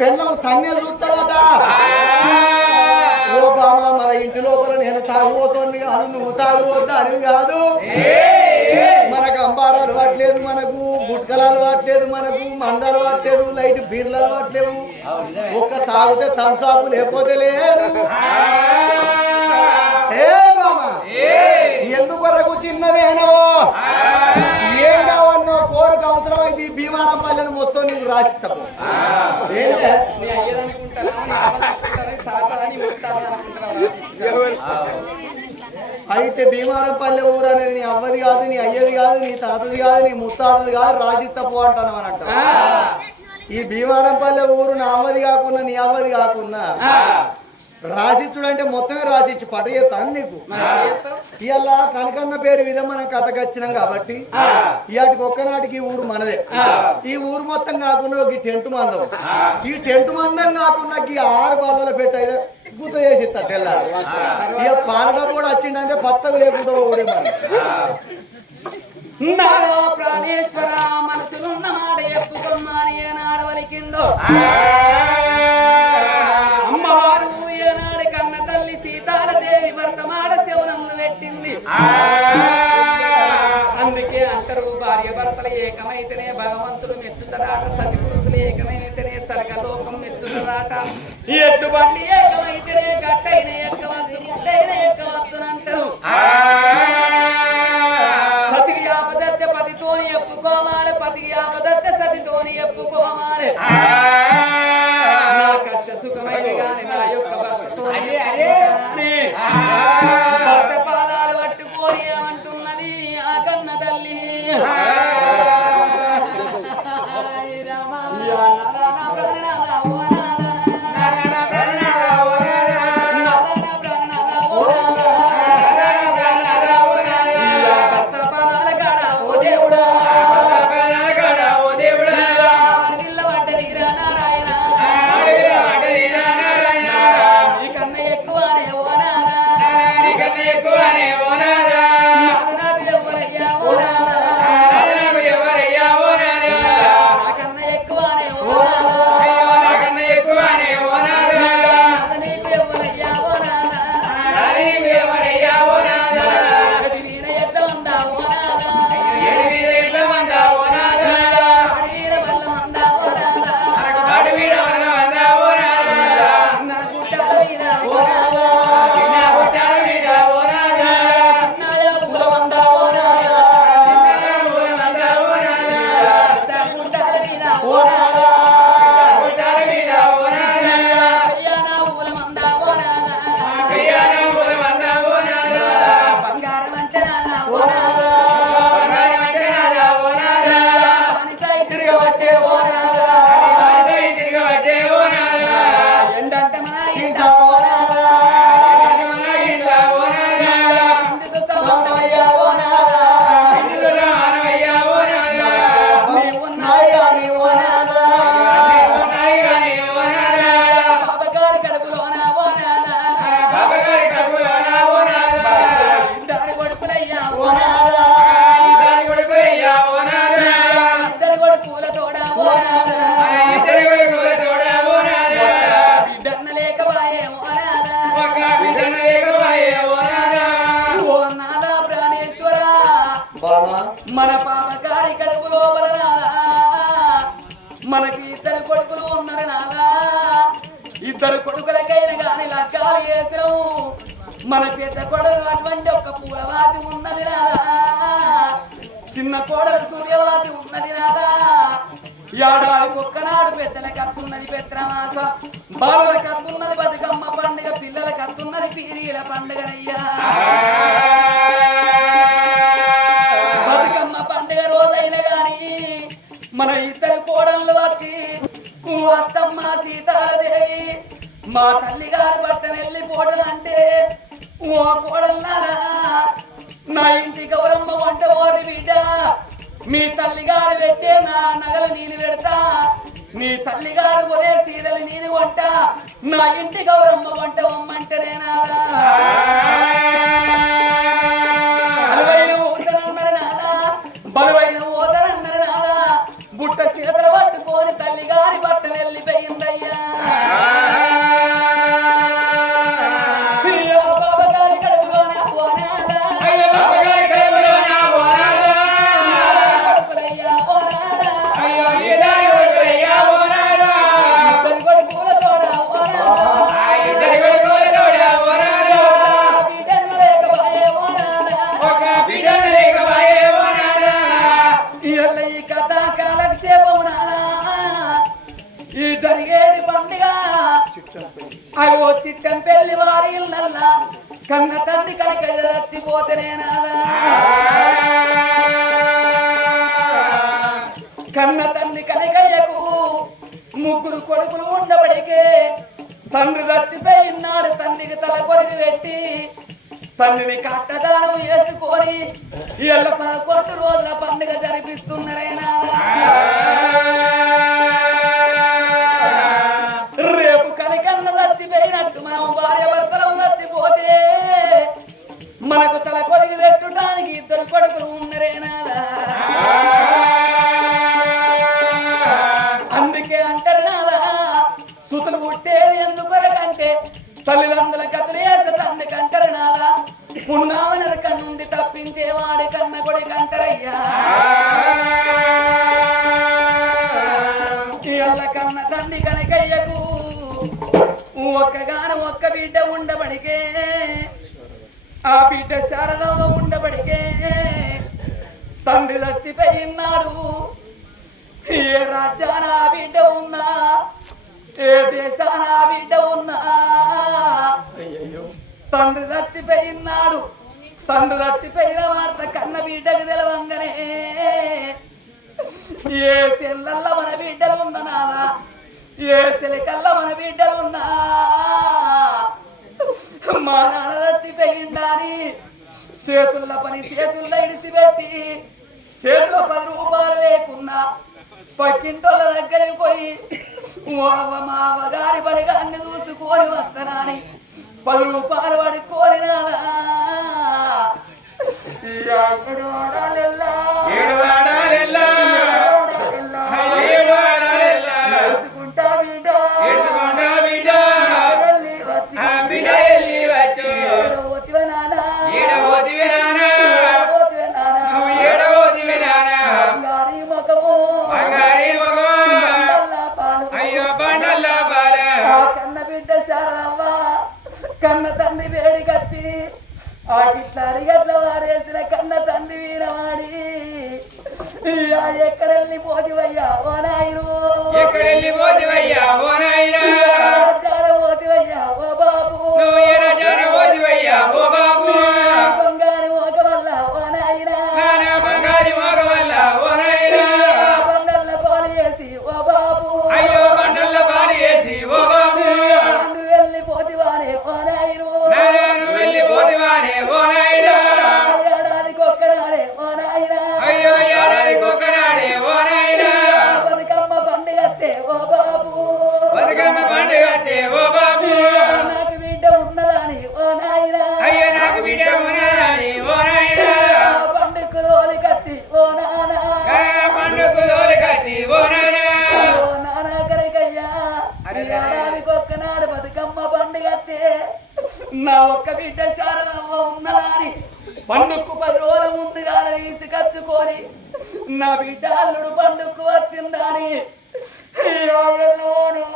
పెళ్ళం తన్నెలు చూస్తాడట. ఓ బామ మన ఇంటి లోపల నేను తాగుపోతుంది కాదు, నువ్వు తాగుపోద్దా అని కాదు. మనకు అంబారాలు అలవాట్లేదు, మనకు గుట్కలు అలవాట్లేదు, మనకు మందాలు అలవాట్లేదు, లైట్ బీర్లు అలవాట్లేవు. ఒక్క తాగితే థమ్సాపు లేకపోతే లేదు. ఎందుకొరకు చిన్నదేనవో ఏం కావన్నో కోరిక అవసరం అయితే భీమారం పల్లెను మొత్తం నీకు రాసిస్తావు. అయితే భీమారం పల్లె ఊరు అనేది నీ అవ్వది కాదు, నీ అయ్యది కాదు, నీ తాతది కాదు, నీ ముత్తాతది కాదు, రాసిస్తపో అంటాను అని అంట. ఈ భీమారం పల్లె ఊరు నా అవ్వది కాకున్నా నీ అవ్వది కాకున్నా రాసిచ్చుడు అంటే మొత్తమే రాసిచ్చి పట చేస్తాను నీకు. ఇవాళ కనకన్న పేరు మీద మనం కథకు వచ్చినాం కాబట్టి ఇవాటికి ఒక్కనాటికి ఈ ఊరు మనదే. ఈ ఊరు మొత్తం కాకుండా ఒక టెంట్ మందం, ఈ టెంట్ మందం కాకుండా ఈ 6 బాలలో పెట్ట గుర్తు చేసి ఇస్తా తెల్లారు. ఇక పాలడ కూడా వచ్చిందంటే పత్తకు లేకుండా ఊరే మనం. ప్రాణేశ్వర మనసులున్న మాట ఎప్పుకొమ్మని ఏనాడు వలికిందో అమ్మవారు ఏనాడు కన్న తల్లి సీతాలదేవి భర్త మాట శివనందు పెట్టింది. అందుకే అంటారు భార్య భర్తలు ఏకమైతేనే భగవంతుడు మెచ్చుతారాట, సతి పురుషులు ఏకమైతేనే సర్గలోకం మెచ్చుతారాట. ఎట్టు బండి ఏకమైతేనే గట్టైన ఎక్కవచ్చు, ముట్టైన ఎక్కవచ్చునంటారు. సతికి ఆపదత్తే పతితోని ఎప్పుకోవాలి, పతికి ఆపదత్తే సతితోని ఎప్పుకోవాలి. కష్ట సుఖమైన గాని నా యొక్క భర్త పాదాలు పట్టుకొని ఏమంటున్నది ఆ కన్న తల్లి. మన పాపగారి కడుపు లోపల మనకి 2 కొడుకులు ఉన్నారు నాదా. 2 కొడుకులకైనా గాని లగ్గాలు చేసినాం. మన పెద్ద కొడుకు అటువంటి ఒక పూలవాతి ఉన్నది నాదా, చిన్న కోడలు సూర్యవాతి ఉన్నది నాదా. ఏడాదికి ఒక్కనాడు పెద్దల కత్తున్నది పెత్రమాస, బాలల కత్తున్నది బతుకమ్మ పండుగ, పిల్లల కత్తున్నది పీరీల పండుగనయ్యా. బతుకమ్మ పండుగ రోజైనా గాని మన 2 కోడళ్ళు వచ్చి అత్తమ్మ సీతాలదేవి మా తల్లి గారి భర్త వెళ్ళిపోవడాలంటే ఓ కోడల్లారా నా ఇంటి గౌరమ్మ వంట ఓరి బిడ్డ, మీ తల్లి గారు పెట్టే నా నగలు నేను పెడతా, నీ తల్లి గారు ఒరే సీరలు నేను వంట, నా ఇంటి గౌరమ్మ వంట వమ్మంటేనే నాదా. బలవైన ఓదరన్నారు నాదా, బలవైన ఓదరన్నారు నాదా. బుట్ట చేతులు పట్టుకొని తల్లి గారి బట్ట వెళ్ళిపోయిందయ్యా. ఈ కథ కాలక్షేపమునా ఈ జరిగేటి పండుగ అగో చిట్టం పెళ్లి వారి ఇళ్ళల్లా కన్న తండ్రి కనుక చచ్చిపోతేనేనాదా కన్న తండ్రి కనకయ్యకు ముగ్గురు కొడుకులు ఉండబడికే తండ్రి చచ్చిపోయినాడు తండ్రికి తల కొరికి పెట్టి తండ్రిని కట్టదానం వేసుకొని ఇళ్ళ 11 రోజుల పండుగ జరిపిస్తున్నారేనాదా రేపు కనికన్న చచ్చిపోయినట్టు మనం భార్య భర్తలు చచ్చిపోతే మనకు తల కొరిగి పెట్టుటానికి 2 కొడుకులు ఉన్నారేనాదా అందుకే అంటారు నాదా సుతులు పుట్టేది ఎందుకొరకంటే తల్లిదండ్రుల కథలు వేస్తే తండ్రికి అంటారు నాదా పున్నామనరక నుండి తప్పించేవాడి కన్న కొడి కంటారయ్యా ఇళ్ళ కన్న తండ్రి కనకయ్యకు ఒక్క బిడ్డ ఉండబడికే ఆ బిడ్డ శారదమ్మ ఉండబడికే తండ్రి చచ్చిపోయినాడు ఏ రాజ్యాన బిడ్డ ఉన్నా ఏ దేశాన బిడ్డ ఉన్నా తండ్రి చచ్చిపోయినాడు తండ్రి చచ్చిపోయిన వార్త కన్న బిడ్డకు తెలవంగానే ఏ తెల్లల్ల మన బిడ్డలు ఉందనాదా ఏ తెలకల్ల మన బిడ్డలు ఉన్నా మా నాన్న చచ్చిపోయిండాని చేతుల్లో పని చేతుల్లో ఇడిసిపెట్టి చేతిలో 10 రూపాయలు లేకున్నా పక్కింటోళ్ళ దగ్గరికి పోయి మా అవ్వగారి బలిగాన్ని చూసుకొని వస్తానని 10 రూపాయలు పడి కోరినాలా కన్న తండ్రి వేడికచ్చి ఆ గిట్ల అరిగట్ల వారేసిన కన్న తండ్రి వీరవాడి ఎక్కడెళ్ళి పోతివయ్యా ఓ నాయను ఎక్కడెళ్ళి పోతివయ్యా ఓ నాయనా పోతివయ్యా ఓ బాబు పోతివయ్యా ఓ బాబు బంగారు మోక వల్ల ఓ నాయనా బంగారి మోగ వల్ల ఓ నాయనా బండల్ల పాలు వేసి ఓ బాబు అయ్యో బండల్ల పాలు వేసి ఓ బాబు నువ్వు వెళ్ళి పోతివానే ఓ నాయను వెళ్ళి పోతివానే ఓ నాయనా ఏడాదికి ఒక్కనాడే ఓ నాయనా అయ్యో ఏడాదికి ఒక్కనాడే ఓ నాయనా బతుకమ్మ పండుగత్తే ఓ బాబు బతుకమ్మ పండుగత్తే ఓ బాబు నాకు బిడ్డ ఉన్నదని ఓ నాయనా అయ్యో నాకు బిడ్డ ఉన్నదని ఓ నాయనా పండుగకు తోలికచ్చి ఓ నానా పండుగకు తోలికచ్చి ఓ నానా ఓ నానా కరికయ్యా ఏడాదికి ఒక్కనాడు బతుకమ్మ పండుగత్తే నా ఒక్క బిడ్డ శారదమ్మ ఉన్నదాని పండుగకు 10 రోజుల ముందుగా తీసుకొచ్చుకొని నా బిడ్డ అల్లుడు పండుగకు వచ్చిందని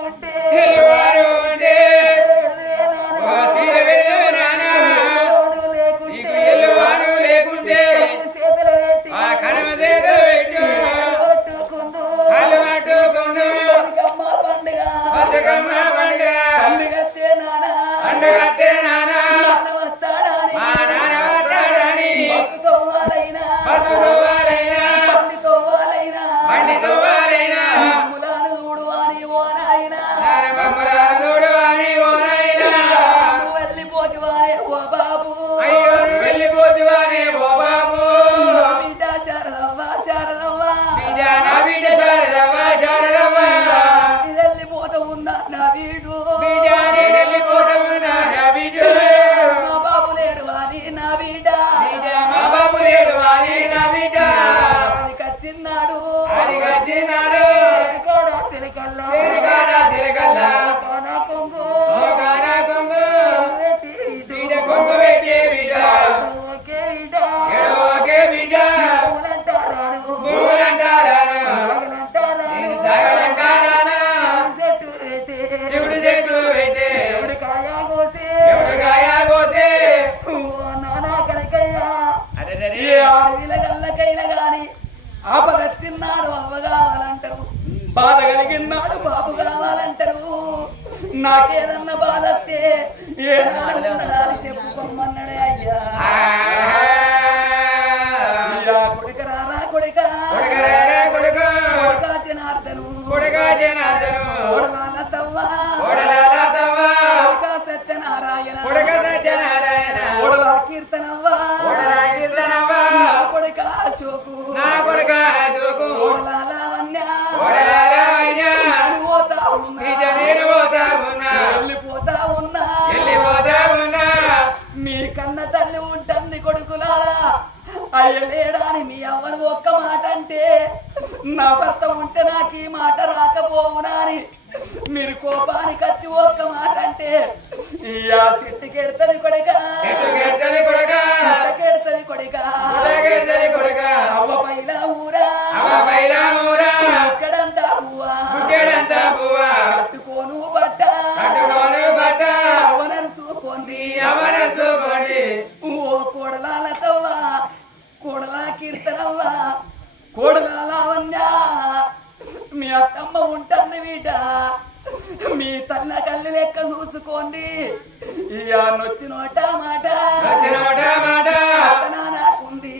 ఉంటే లేకుంటే చేతులు పెట్టి ఆ కడమ చేతులు పెట్టి బతుకమ్మ పండుగ బతుకమ్మ పండుగ పండుగత్తే నానా పండుగత్తే నానా వస్తాడని మా నాన్న వస్తాడని బస్సుతో వాళ్ళైనా బస్సుతో వాళ్ళైనా బండితో వాళ్ళైనా బండితో వాళ్ళైనా ములాను చూడు అని ఓ నాయనా మమ్మరాలు చూడు అని ఓ నాయనా నువ్వు వెళ్ళిపోతివా వచ్చినాడు అవ్వ కావాలంటారు, బాధ కలిగినాడు బాబు కావాలంటారు. నాకేదన్నా బాధ వస్తే ఏనాడు చెప్పుకోమన్నాడే అయ్యా. కొడుక రారా కొడుక కొడుక జనార్దను ఓడలాల తవ్వ కొడుక సత్యనారాయణ ఓడలా కీర్తనవ్వ కొడుక అశోకు ఓడలాల వన్య పోతా ఉన్నా వెళ్ళిపోతా ఉన్నా మీ కన్న తల్లి ఉంటుంది కొడుకులారా అయ్యలేడాని మీ అవ్వను ఒక్క మాట అంటే నా భర్త ఉంటే నాకు ఈ మాట రాకపోవునా అని మీరు కోపానికి వచ్చి ఒక్క మాట అంటే ఆ చెట్టుకెడతది కొడుక అవ్వ పైలా ఊరా ఇక్కడంతా పువ్వా కట్టుకోను బట్ట అవనరుసుకోండి ఓ కోడలాల తవ్వ కోడలా కీర్తనవ్వ కోడలా లావణ్య మీ అత్తమ్మ ఉంటుంది వీట మీ తల్ల కళ్ళు లెక్క చూసుకోండి ఇక నొచ్చి నోట మాట నాకుంది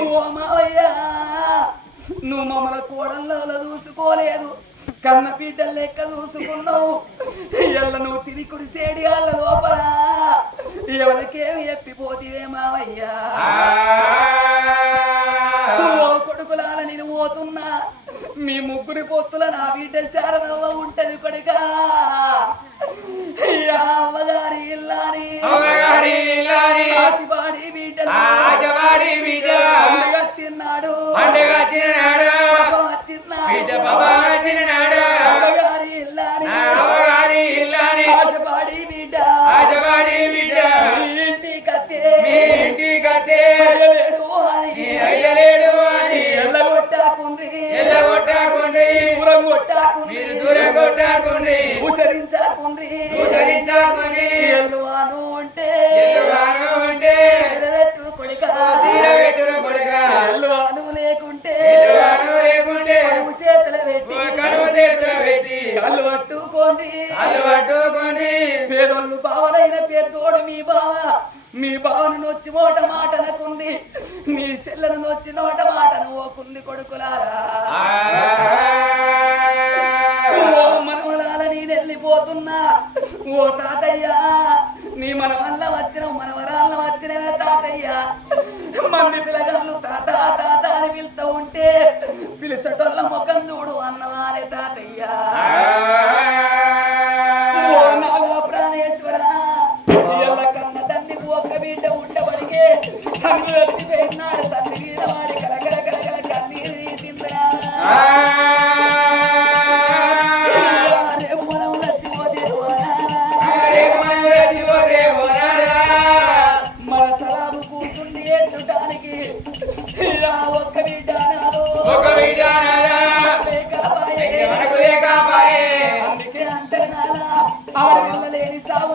ఓ మావయ్య నువ్వు మమ్మల్ని కోడల్లో చూసుకోలేదు, కన్న బిడ్డల లెక్క చూసుకున్నావు. ఎల్ల నువ్వు తిరిగి కురిసేడి వాళ్ళ లోపల ఎవరికేమి ఎప్పిపోతివే మావయ్యా. ఓ కొడుకులాల నేను పోతున్నా, మీ ముగ్గురి పొత్తుల నా బిడ్డ శారదవ్వ ఉంటది కొడుక. అవ్వగారి ఇల్లాని ఆశివాడి బిడ్డ చిన్నాడు అవ్వగారి ఇల్లాని ఆశపాడి బిడ్డ ఇంటి కత్తే అయ్యలేడు అని ఎల్లగొట్టాకుండ్రి దూరం కొట్టాకుండ్రి ఉసరించాకుండ్రి ఎల్లువాను ఉంటే ఎడబెట్టు కొడుక ఎల్లువాను లేకుంటే చేతుల పెట్టి కళ్ళు పట్టుకోండి. పేదోళ్ళు బావలైన పెద్దోడు మీ బావను నొచ్చి నోట మాటనకుంది, నీ చెల్లెను నొచ్చి నోట మాటను ఓకుంది కొడుకులారా. ఓ మనవలాల నేను వెళ్ళిపోతున్నా ఓ తాతయ్య, నీ మనవల్ల వచ్చిన మనవరాళ్ళ వచ్చినవే తాతయ్య. మంది పిల్లగాళ్ళు తాత తాత అని పిలుతూ ఉంటే పిలిచటోళ్ళ ముఖం చూడు అన్నవారే తాతయ్య. ఓ నాగా ప్రాణేశ్వర, కన్న తండ్రి ఒక్క బిడ్డ ఉండబడికే తండ్రి వచ్చిపోయినాడు, తండ్రి మీద వాడి కలకల కన్నీరు తీసిందా. రేపు మనం నచ్చిపోతే మన తలాబు కూర్చుండి ఏడ్చడానికి ఒక్క బిడ్డ అందుకే అంటారు నాలా ఆడపిల్ల లేని సాగు